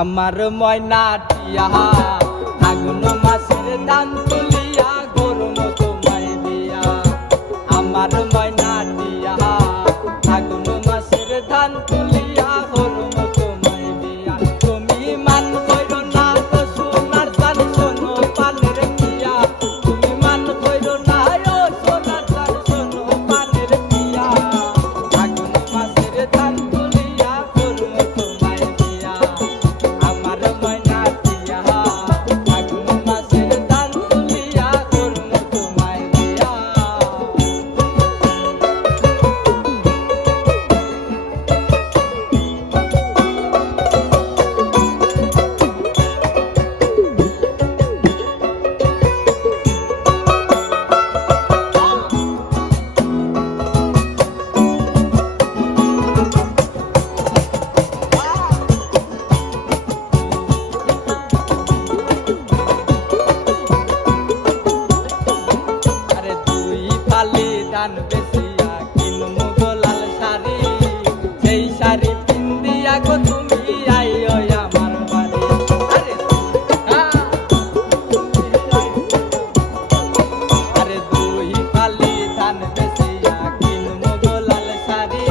আমার ময়না টিয়া ফাগুন মাসের ধান তুলিয়া গরম তোমায় দিয়া। আমার ময়না টিয়া ফাগুন মাসের ধান তুলিয়া গরম তোমায় দিয়া। তুমি মান কইরো না তো সোনার চান শোনো পানের পিয়া। তুমি মান কইরো না ও সোনার চান শোনো পানের পিয়া। ফাগুন মাসের ধান তুলিয়া গরম তোমায় দিয়া। আমার ময়না টিয়া ফাগুন মাসের ধান তুলিয়া গরম তোমায় দিয়া। আরে দুই ফালি ধান বেচিয়া কিনমু গো লাল শাড়ি। সেই শাড়ি পিন্দিয়া গো তুমি আইও আমার বাড়ি। আরে আরে দুই ফালি ধান বেচিয়া কিনমু গো লাল শাড়ি।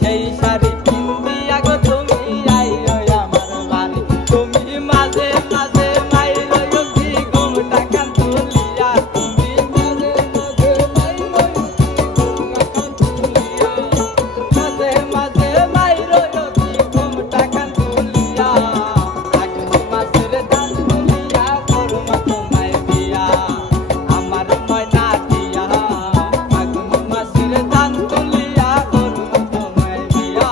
সেই শাড়ি পিন্দিয়া গো তুমি আইও আমার বাড়ি। তুমি মাঝে মাঝে মাইরো কি ঘুমটা কান তুলিয়া। তুমি মাঝে মাঝে মাইরো মাঝে মাঝে মাইরো কি ঘুমটা কান তুলিয়া। ফাগুন মাসের ধান তুলিয়া গরম তোমায় দিয়া। আমার ময়না টিয়া ফাগুন মাসের ধান তুলিয়া গরম তোমায় দিয়া।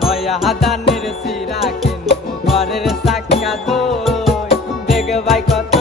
নয়া হাদানের সিরা কিনবো ঘরের চাকা দই। দেখবাই কত